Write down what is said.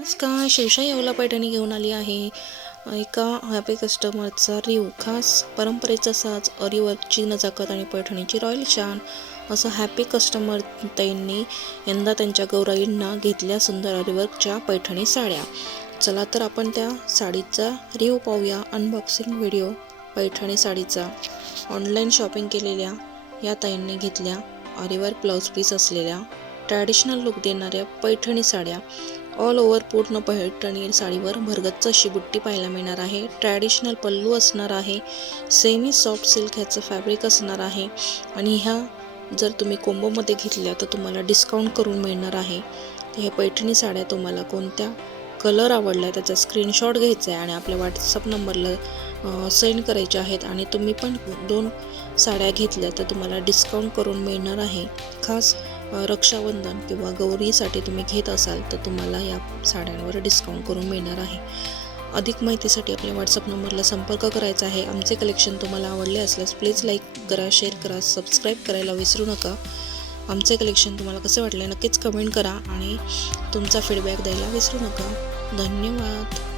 नमस्कार, शिवशाही येवला पैठणी घेऊन आली आहे. एका हॅपी कस्टमरचा रिव्ह्यू. खास परंपरेचा साज, अरीवर्कची नजाकत आणि पैठणीची रॉयल शान. असं हॅपी कस्टमर ताईंनी यंदा त्यांच्या गौराईंना घेतल्या सुंदर अरीवर्कच्या पैठणी साड्या. चला तर आपण त्या साडीचा रिव्ह्यू पाहूया. Unboxing video. पैठणी साडीचा ऑनलाईन शॉपिंग केलेल्या या ताईंनी घेतल्या अरीवर्क ब्लाऊज पीस असलेल्या ट्रॅडिशनल लुक देणाऱ्या पैठणी साड्या. ऑल ओव्हर पूर्ण पैठणी साडीवर भरगच्च अशी बुट्टी पाहायला मिळणार आहे. ट्रॅडिशनल पल्लू असणार आहे. सेमी सॉफ्ट सिल्क ह्याचं फॅब्रिक असणार आहे. आणि ह्या जर तुम्ही कोंबोमध्ये घेतल्या तर तुम्हाला डिस्काउंट करून मिळणार आहे. तर ह्या पैठणी साड्या तुम्हाला कोणत्या कलर आवडला त्याचा स्क्रीनशॉट घ्यायचा आहे आणि आपल्या व्हॉट्सअप नंबरला सेंड करायचे आहेत. आणि तुम्ही पण 2 साड्या घेतल्या तर तुम्हाला डिस्काउंट करून मिळणार आहे. खास रक्षाबंधन किंवा गौरीसाठी तुम्ही घेत असाल तर तुम्हाला या साड्यांवर डिस्काउंट करून मिळणार आहे. अधिक माहितीसाठी आपल्या व्हॉट्सअप नंबरला संपर्क करायचा आहे. आमचे कलेक्शन तुम्हाला आवडले असल्यास प्लीज लाईक करा, शेअर करा, सबस्क्राईब करायला विसरू नका. आमचे कलेक्शन तुम्हाला कसे वाटले नक्कीच कमेंट करा आणि तुमचा फीडबॅक द्यायला विसरू नका. धन्यवाद.